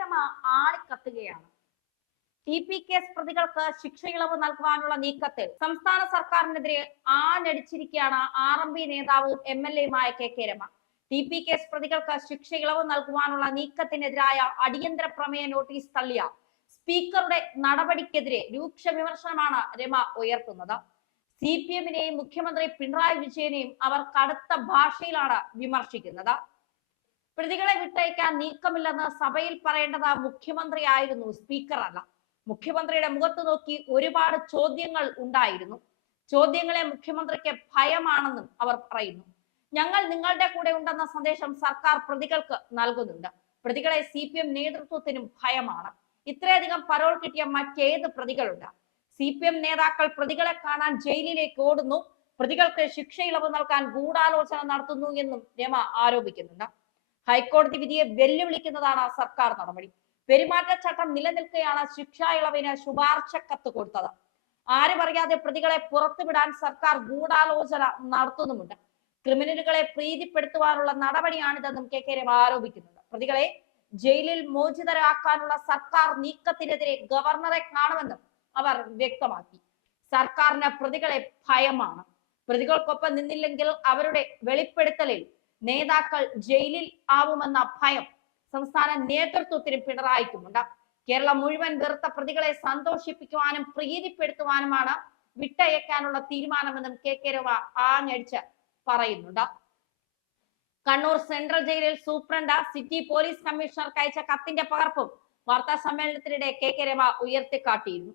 രമ ആളിക്കത്തുകയാണ് T P case പ്രതികൾക്ക് ശിക്ഷയിളവ് നൽകുവാനുള്ള നീക്കത്തിൽ സംസ്ഥാന സർക്കാരിനെതിരെ ആഞ്ഞടിച്ചിരിക്കുകയാണ് ആർ എം പി നേതാവും M L എയുമായ K K Rama. T P case പ്രതികൾക്ക് ശിക്ഷയിളവ് നൽകുവാനുള്ള നീക്കത്തിനെതിരായ അടിയന്തര പ്രമേയ നോട്ടീസ് തള്ളിയ സ്പീക്കറുടെ നടപടിക്കെതിരെ രൂക്ഷ വിമർശനമാണ് രമ ഉയർത്തുന്നത്. സി പി എമ്മിനെയും മുഖ്യമന്ത്രി പിണറായി വിജയനെയും അവർ കടുത്ത ഭാഷയിലാണ് വിമർശിക്കുന്നത്. പ്രതികളെ വിട്ടയക്കാൻ നീക്കമില്ലെന്ന് സഭയിൽ പറയേണ്ടത് മുഖ്യമന്ത്രിയായിരുന്നു സ്പീക്കർ അല്ല. മുഖ്യമന്ത്രിയുടെ മുഖത്ത് നോക്കി ഒരുപാട് ചോദ്യങ്ങൾ ഉണ്ടായിരുന്നു. ചോദ്യങ്ങളെ മുഖ്യമന്ത്രിക്ക് ഭയമാണെന്നും അവർ പറയുന്നു. ഞങ്ങൾ നിങ്ങളുടെ കൂടെ ഉണ്ടെന്ന സന്ദേശം സർക്കാർ പ്രതികൾക്ക് നൽകുന്നുണ്ട്. പ്രതികളെ സി പി എം നേതൃത്വത്തിനും ഭയമാണ്. ഇത്രയധികം പരോൾ കിട്ടിയ മറ്റേത് പ്രതികളുണ്ട്. സി പി എം നേതാക്കൾ പ്രതികളെ കാണാൻ ജയിലിലേക്ക് ഓടുന്നു. പ്രതികൾക്ക് ശിക്ഷ ഇളവ് നൽകാൻ ഗൂഢാലോചന നടത്തുന്നു എന്നും രമ ആരോപിക്കുന്നുണ്ട്. ഹൈക്കോടതി വിധിയെ വെല്ലുവിളിക്കുന്നതാണ് സർക്കാർ നടപടി. പെരുമാറ്റച്ചട്ടം നിലനിൽക്കെയാണ് ശിക്ഷാ ഇളവിന് ശുപാർശ കത്ത് കൊടുത്തത്. ആരും അറിയാതെ പ്രതികളെ പുറത്തുവിടാൻ സർക്കാർ ഗൂഢാലോചന നടത്തുന്നുമുണ്ട്. ക്രിമിനലുകളെ പ്രീതിപ്പെടുത്തുവാനുള്ള നടപടിയാണിതെന്നും കെ കെ രമ ആരോപിക്കുന്നുണ്ട്. പ്രതികളെ ജയിലിൽ മോചിതരാക്കാനുള്ള സർക്കാർ നീക്കത്തിനെതിരെ ഗവർണറെ കാണുമെന്നും അവർ വ്യക്തമാക്കി. സർക്കാരിന് പ്രതികളെ ഭയമാണ്. പ്രതികൾക്കൊപ്പം നിന്നില്ലെങ്കിൽ അവരുടെ വെളിപ്പെടുത്തലിൽ നേതാക്കൾ ജയിലിൽ ആവുമെന്ന ഭയം സംസ്ഥാന നേതൃത്വത്തിനും പിണറായിക്കുമുണ്ട്. കേരളം മുഴുവൻ വെറുത്ത പ്രതികളെ സന്തോഷിപ്പിക്കുവാനും പ്രീതിപ്പെടുത്തുവാനുമാണ് വിട്ടയക്കാനുള്ള തീരുമാനമെന്നും കെ കെ രവ ആഞ്ഞടിച്ച് പറയുന്നുണ്ട്. കണ്ണൂർ സെൻട്രൽ ജയിലിൽ സൂപ്രണ്ട് സിറ്റി പോലീസ് കമ്മീഷണർക്ക് അയച്ച കത്തിന്റെ പകർപ്പും വാർത്താ സമ്മേളനത്തിനിടെ കെ കെ രവ ഉയർത്തിക്കാട്ടിയിരുന്നു.